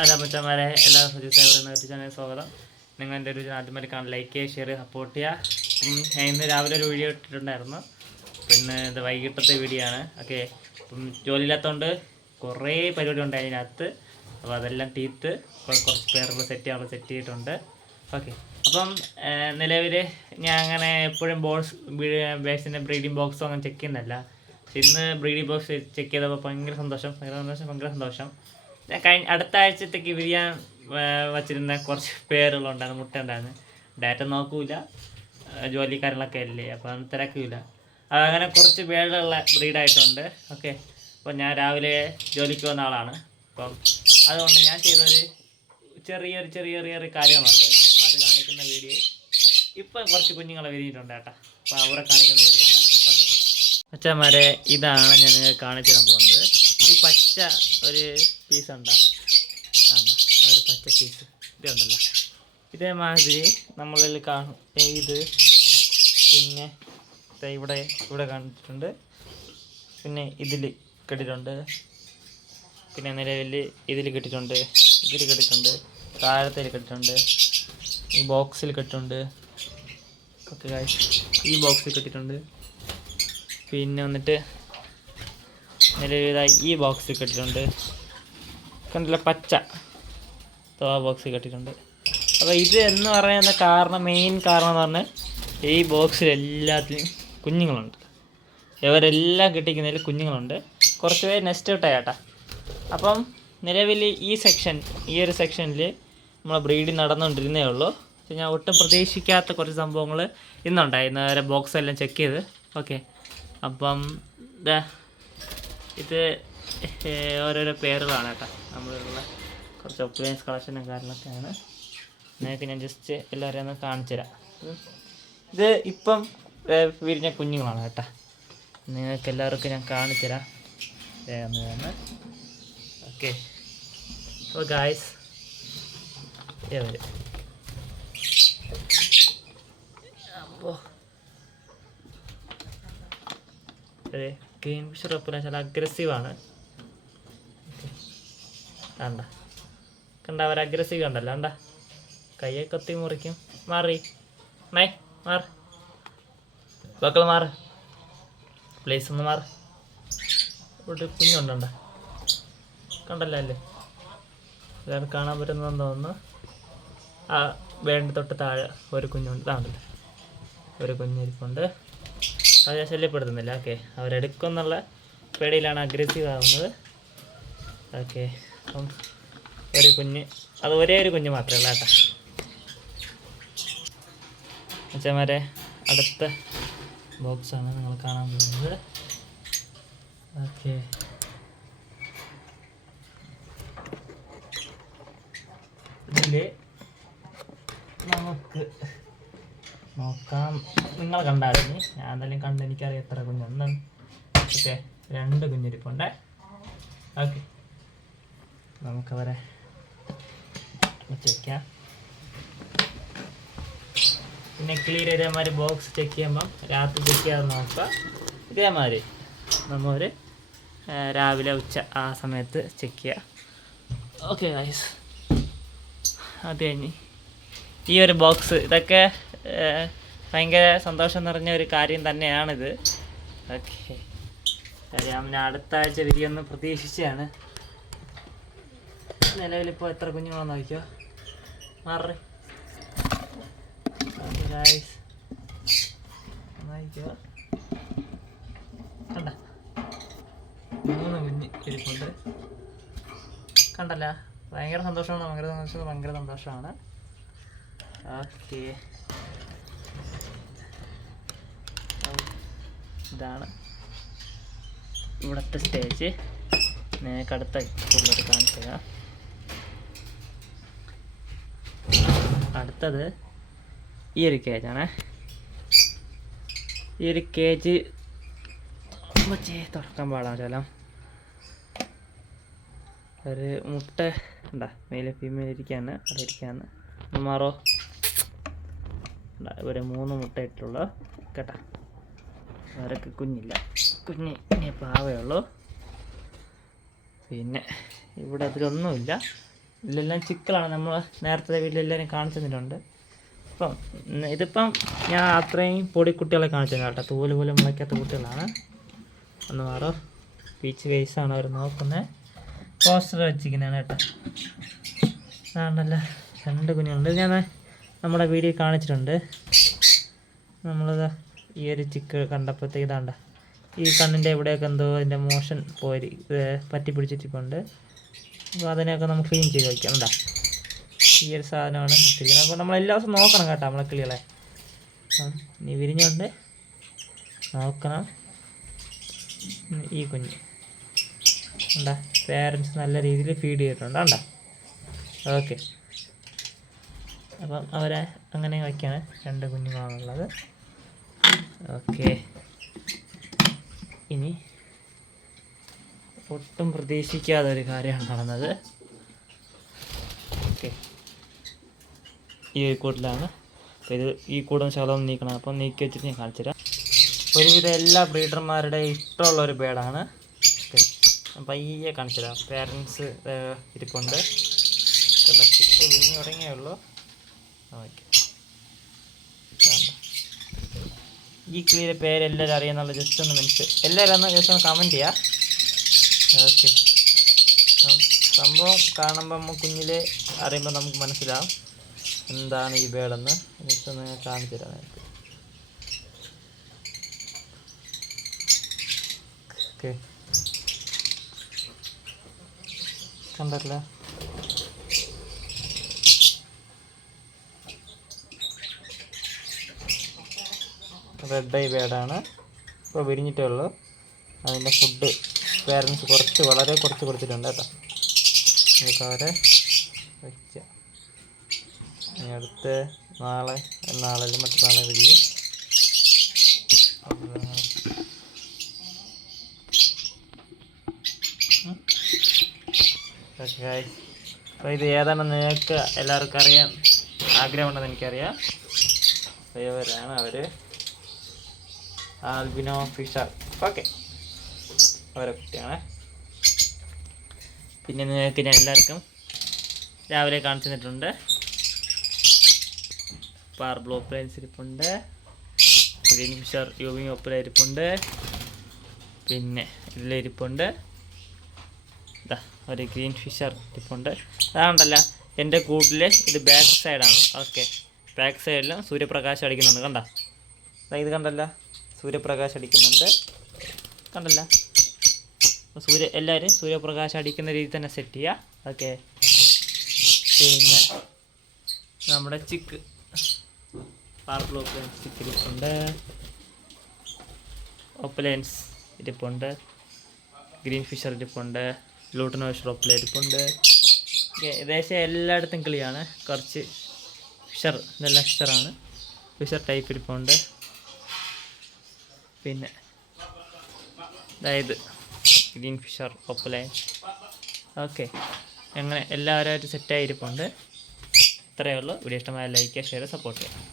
Hello മച്ചന്മാരെ എല്ലാ YouTube channel സ്വാഗതം. നിങ്ങൾ എന്റെ ഒരു ആദ്യമായി കാണാൻ ലൈക്ക് ചെയ്യുക ഷെയർ സപ്പോർട്ട് ചെയ്യുക. ഇന്ന് രാവിലെ ഒരു വീഡിയോ ഇട്ടിട്ടുണ്ടായിരുന്നു. പിന്നെ ഇത് വൈകിട്ടത്തെ വീഡിയോ ആണ്. ഓക്കെ. അപ്പം ജോലിയില്ലാത്തതുകൊണ്ട് കുറേ പരിപാടി ഉണ്ട് അതിനകത്ത്. അപ്പോൾ അതെല്ലാം തീർത്ത് കുറച്ച് പേരുള്ള സെറ്റ് ചെയ്യാനുള്ള സെറ്റ് ചെയ്തിട്ടുണ്ട്. ഓക്കെ. അപ്പം നിലവിൽ ഞാൻ അങ്ങനെ എപ്പോഴും ബോക്സ് ബേസിന്റെ ബ്രീഡിംഗ് ബോക്സോ അങ്ങനെ ചെക്ക് ചെയ്യുന്നില്ല ഇന്ന് ബ്രീഡിംഗ് ബോക്സ് ചെക്ക് ചെയ്തപ്പോൾ ഭയങ്കര സന്തോഷം. ഭയങ്കര സന്തോഷം ഭയങ്കര സന്തോഷം. ഞാൻ കഴിഞ്ഞ അടുത്ത ആഴ്ചത്തേക്ക് വിരിയാൻ വച്ചിരുന്ന കുറച്ച് പേരുകളുണ്ടായിരുന്നു മുട്ട ഉണ്ടായിരുന്നു ഡാറ്റ നോക്കൂല. ജോലിക്കാരനൊക്കെ ജോലി അല്ലേ? അപ്പോൾ അതൊന്നും തിരക്കില്ല അങ്ങനെ കുറച്ച് പേരുള്ള ബ്രീഡായിട്ടുണ്ട്. ഓക്കെ. അപ്പോൾ ഞാൻ രാവിലെ ജോലിക്ക് വന്ന ആളാണ്. അപ്പം അതുകൊണ്ട് ഞാൻ ചെയ്തൊരു ചെറിയൊരു ചെറിയ ചെറിയ ചെറിയ കാര്യങ്ങളുണ്ട്. അപ്പോൾ അത് കാണിക്കുന്ന വീഡിയോ. ഇപ്പം കുറച്ച് കുഞ്ഞുങ്ങളെ വിരിഞ്ഞിട്ടുണ്ട് കേട്ടോ. അപ്പോൾ അവരെ കാണിക്കുന്ന വീഡിയോ അച്ഛന്മാരെ ഇതാണ് ഞാൻ കാണിച്ചു തരാൻ പോകുന്നത്. ഈ പച്ച ഒരു പീസ് ഉണ്ടോ? ആ ഒരു പച്ച പീസ് ഇതുണ്ടല്ലോ ഇതേമാതിരി നമ്മളിൽ കാണും. ഇത് പിന്നെ ഇവിടെ ഇവിടെ കാണിച്ചിട്ടുണ്ട് പിന്നെ ഇതിൽ കെട്ടിട്ടുണ്ട്. പിന്നെ നിലവിൽ ഇതിൽ കെട്ടിട്ടുണ്ട്. ഇതിൽ കെട്ടിട്ടുണ്ട്. താഴത്തിൽ കെട്ടിട്ടുണ്ട്. ഈ ബോക്സിൽ കെട്ടിട്ടുണ്ട്. ഓക്കെ ഗായ്സ് ഈ ബോക്സിൽ കെട്ടിട്ടുണ്ട്. പിന്നെ വന്നിട്ട് നിലവിലായി ഈ ബോക്സിൽ കെട്ടിട്ടുണ്ട്. കണ്ടില്ല പച്ച. തോ ബോക്സ് കെട്ടിയിട്ടുണ്ട്. അപ്പോൾ ഇത് എന്ന് പറയുന്ന കാരണം മെയിൻ കാരണം എന്ന് പറഞ്ഞാൽ ഈ ബോക്സിൽ എല്ലാത്തിലും കുഞ്ഞുങ്ങളുണ്ട്. ഇവരെല്ലാം കിട്ടിക്കുന്നതിൽ കുഞ്ഞുങ്ങളുണ്ട്. കുറച്ച് പേര് നെസ്റ്റ് ഔട്ടായിട്ടാ അപ്പം നിലവിൽ ഈ സെക്ഷൻ ഈ ഒരു സെക്ഷനിൽ നമ്മൾ ബ്രീഡിങ് നടന്നുകൊണ്ടിരുന്നേ ഉള്ളൂ. പക്ഷെ ഞാൻ ഒട്ടും പ്രതീക്ഷിക്കാത്ത കുറച്ച് സംഭവങ്ങൾ ഇന്നുണ്ടായിരുന്നു. അവരെ ബോക്സെല്ലാം ചെക്ക് ചെയ്ത്. ഓക്കെ അപ്പം ഇത് ഓരോരോ പേരുകളാണ് കേട്ടോ. നമ്മളുള്ള കുറച്ച് ഒപ്ലൈൻസ് കളക്ഷനും കാര്യങ്ങളൊക്കെയാണ്. നിങ്ങൾക്ക് ഞാൻ ജസ്റ്റ് എല്ലാവരെയും ഒന്ന് കാണിച്ചു തരാം. ഇത് ഇപ്പം വിരിഞ്ഞ കുഞ്ഞുങ്ങളാണ് കേട്ടോ. നിങ്ങൾക്ക് എല്ലാവർക്കും ഞാൻ കാണിച്ചു തരാം. വേഗം ഓക്കെ. അപ്പോൾ ഗായ്സ് ഇവർ ഗെയിം ഫിഷർ ഒപ്പം ചില അഗ്രസീവാണ് കണ്ട കണ്ട അവർ അഗ്രസീവ് ഉണ്ടല്ലോ കണ്ട കയ്യെ കത്തി മുറിക്കും. മാറി. നൈ മാറ്. മക്കൾ മാറ്. പ്ലീസ് ഒന്ന് മാറ്. ഇവിടെ കുഞ്ഞുണ്ടണ്ട കണ്ടല്ലോ അല്ലേ? ഇതാണ് കാണാൻ പറ്റുന്നതെന്ന് തോന്നുന്നു. ആ വേണ്ട തൊട്ട് താഴെ ഒരു കുഞ്ഞുണ്ട്. ഇതാണല്ലോ ഒരു കുഞ്ഞിരിപ്പുണ്ട്. അത് ഞാൻ ശല്യപ്പെടുത്തുന്നില്ല. ഓക്കെ അവരെടുക്കും എന്നുള്ള പേടിയിലാണ് അഗ്രസീവ് ആവുന്നത്. ഓക്കെ അപ്പം ഒരു കുഞ്ഞ് അത് ഒരേ ഒരു കുഞ്ഞ് മാത്രമേ ഉള്ളൂ കേട്ടോ. അച്ഛന്മാരെ അടുത്ത ബോക്സാണ് നിങ്ങൾ കാണാൻ പോകുന്നത്. ഓക്കെ ഇതിൽ നമുക്ക് നോക്കാം. നിങ്ങൾ കണ്ടായിരുന്നു ഞാൻ എന്തായാലും കണ്ട് എനിക്കറിയാം എത്ര കുഞ്ഞുണ്ടെന്ന്. ഓക്കെ രണ്ട് കുഞ്ഞിരിപ്പുണ്ടേ. ഓക്കെ നമുക്കവരെ വെച്ച് വയ്ക്കാം പിന്നെ ക്ലിയർ ഇതേമാതിരി ബോക്സ് ചെക്ക് ചെയ്യുമ്പം രാത്രി ചെക്ക് ചെയ്യാതെ നോക്കുക ഇതേമാതിരി നമ്മൾ ഒരു രാവിലെ ഉച്ച ആ സമയത്ത് ചെക്ക് ചെയ്യുക ഓക്കെ ഗൈസ് അത് കഴിഞ്ഞ്. ഈ ഒരു ബോക്സ് ഇതൊക്കെ ഭയങ്കര സന്തോഷം നിറഞ്ഞ ഒരു കാര്യം തന്നെയാണിത്. ഓക്കെ കാര്യം ഞാൻ അടുത്ത ആഴ്ച വിരിയൊന്ന് പ്രതീക്ഷിച്ചാണ് നിലവിലിപ്പോൾ എത്ര കുഞ്ഞുങ്ങളാണെന്ന് നോക്കിയോ? മാറി. കണ്ടല്ല? ഭയങ്കര സന്തോഷമാണ്. ഭയങ്കര സന്തോഷം. ഭയങ്കര സന്തോഷമാണ്. ഓക്കെ ഇതാണ് ഇവിടുത്തെ സ്റ്റേജ് നേരെ അടുത്ത കൂടുതൽ അടുത്തത് ഈ ഒരു കേജാണ് ഈ ഒരു കേജ് തുറക്കാൻ പാടാ ചേലം ഒരു മുട്ട ഉണ്ടാ? മെയിൽ ഫീമെയിൽ ഇരിക്കാന്ന് അവിടെ ഇരിക്കാന്ന്. മാറോ. ഒരു മൂന്ന് മുട്ട ഇട്ടുള്ളു. കേട്ടാ. അവരൊക്കെ കുഞ്ഞില്ല. കുഞ്ഞ് ഇനി പാവേ ഉള്ളൂ. പിന്നെ ഇവിടെ അതിലൊന്നുമില്ല. ഇതിലെല്ലാം ചിക്കലാണ്. നമ്മൾ നേരത്തെ വീട്ടിലെല്ലാവരും കാണിച്ചു തന്നിട്ടുണ്ട്. ഇപ്പം ഇതിപ്പം ഞാൻ അത്രയും പൊടിക്കുട്ടികളെ കാണിച്ചു തന്നെ കേട്ടോ. തൂൽ പോലും മുളയ്ക്കാത്ത കുട്ടികളാണ്. ഒന്ന് മാറോ. പീച്ച് വേസാണ് അവർ നോക്കുന്നത് പോസ്റ്റർ വെച്ചിരിക്കുന്നതാണ് കേട്ടോ. അതാണ്ടല്ല രണ്ട് കുഞ്ഞുണ്ട് ഞാൻ നമ്മുടെ വീഡിയോ കാണിച്ചിട്ടുണ്ട്. നമ്മളത് ഈ ഒരു ചിക്ക് കണ്ടപ്പോഴത്തേക്ക് ഇതാണ്ട. ഈ കണ്ണിന്റെ എവിടെയൊക്കെ എന്തോ അതിന്റെ മോഷൻ പോയി പറ്റി പിടിച്ചിട്ടുണ്ട് അപ്പോൾ അതിനെയൊക്കെ നമുക്ക് ക്ലീൻ ചെയ്ത് വയ്ക്കാം ഉണ്ടാ ഈ ഒരു സാധനമാണ് ഇട്ടിരിക്കുന്നത് അപ്പോൾ നമ്മൾ എല്ലാ ദിവസവും നോക്കണം കേട്ടോ നമ്മളെ കിളികളെ. നീ ഇനി വിരിഞ്ഞുകൊണ്ട് നോക്കണം. ഈ കുഞ്ഞ്. ഉണ്ടാ പേരൻസ് നല്ല രീതിയിൽ ഫീഡ് ചെയ്തിട്ടുണ്ട്. ഉണ്ടാ ഓക്കെ. അപ്പം അവരെ അങ്ങനെ വയ്ക്കാണ് രണ്ട് കുഞ്ഞുങ്ങളാണുള്ളത്. ഓക്കെ. ഇനി ഒട്ടും പ്രതീക്ഷിക്കാതെ ഒരു കാര്യമാണ് നടന്നത്. ഓക്കെ. ഈ ഒരു കൂട്ടിലാണ്. അപ്പോൾ ഇത് ഈ കൂടും ശകലം നീക്കണം. അപ്പം നീക്കി വെച്ചിട്ട് ഞാൻ കാണിച്ചു തരാം. ഒരുവിധം എല്ലാ ബ്രീഡർമാരുടെ ഇഷ്ടമുള്ള ഒരു ബേഡാണ് ഓക്കെ പയ്യെ കാണിച്ചു തരാം. പേരൻസ് ഇരിപ്പുണ്ട്. ചിക്ക് വിരിഞ്ഞ് തുടങ്ങിയേ ഉള്ളൂ. ഓക്കെ. ഈ കിളിയുടെ പേര് എല്ലാവരും അറിയാന്നുള്ള. ജസ്റ്റ് ഒന്ന് മനസ്സിൽ എല്ലാവരും ഒന്ന് ജസ്റ്റ് ഒന്ന് കമന്റ് ചെയ്യാം. ഓക്കെ. സംഭവം നമുക്ക് കുഞ്ഞിലെ അറിയുമ്പോൾ നമുക്ക് മനസ്സിലാവും. എന്താണ് ഈ ബേഡെന്ന് എനിക്കൊന്ന് കാണിച്ചു തരാം നിങ്ങൾക്ക് ഓക്കെ. കണ്ടല്ലേ റെഡ് ഐ ബേഡാണ് ഇപ്പോൾ വിരിഞ്ഞിട്ടേ ഉള്ളൂ. അതിന്റെ ഫുഡ് പേരൻസ് കുറച്ച് വളരെ കുറച്ച് കൊടുത്തിട്ടുണ്ട് കേട്ടോ. അവരെ വെച്ച. അടുത്ത് നാളെ നാളെ അല്ലെങ്കിൽ മറ്റന്നാളെ വരിക അപ്പോൾ ഇത് ഏതാണെന്ന് നിങ്ങൾക്ക് എല്ലാവർക്കും അറിയാൻ ആഗ്രഹമുണ്ടെന്ന് എനിക്കറിയാം. ഇവരാണ് അവർ ആൽബിനോ ഫിഷർ. ഓക്കെ അവരെ കുട്ടിയാണ് പിന്നെ നിങ്ങൾക്ക് ഞാൻ എല്ലാവർക്കും രാവിലെ കാണിച്ചു തന്നിട്ടുണ്ട്. പാർ ബ്ലോക്ക് ലൈൻസ് ഇരിപ്പുണ്ട്. ഗ്രീൻ ഫിഷർ യൂവിങ് ഒപ്പര ഇരിപ്പുണ്ട് പിന്നെ ഇതിലിരിപ്പുണ്ട് ഇതാ ഒരു ഗ്രീൻ ഫിഷർ ഇരിപ്പുണ്ട്. അതാണ്ടല്ല എന്റെ കൂട്ടിൽ ഇത് ബാക്ക് സൈഡാണ് ഓക്കെ. ബാക്ക് സൈഡിലും സൂര്യപ്രകാശം അടിക്കുന്നുണ്ട്. കണ്ട? ഇത് കണ്ടല്ല സൂര്യപ്രകാശം അടിക്കുന്നുണ്ട്. കണ്ടല്ല. സൂര്യ എല്ലാവരും സൂര്യപ്രകാശം അടിക്കുന്ന രീതിയിൽ തന്നെ സെറ്റ് ചെയ്യുക ഓക്കെ പിന്നെ നമ്മുടെ ചിക്ക് ഓപ്പലൈൻസ് ചിക്ക് ഇരിപ്പുണ്ട്. ഓപ്പലൈൻസ് ഇരിപ്പുണ്ട്. ഗ്രീൻ ഫിഷർ ഇരിപ്പുണ്ട്. ലൂട്ടൻ ഫിഷർ ഓപ്പല ഇരിപ്പുണ്ട്. ഏകദേശം എല്ലായിടത്തും കിളിയാണ് കുറച്ച് ഫിഷർ ഇതെല്ലാം ഫിഷറാണ് ഫിഷർ ടൈപ്പ് ഇരിപ്പുണ്ട്. പിന്നെ അതായത് ഗ്രീൻ ഫിഷർ ഒപ്പലേ ഓക്കെ. അങ്ങനെ എല്ലാവരുമായിട്ട് സെറ്റായിരിപ്പുണ്ട് ഇത്രയേ ഉള്ളൂ. വീഡിയോ ഇഷ്ടമായ ലൈക്ക് ഷെയർ സപ്പോർട്ട് ചെയ്യുക.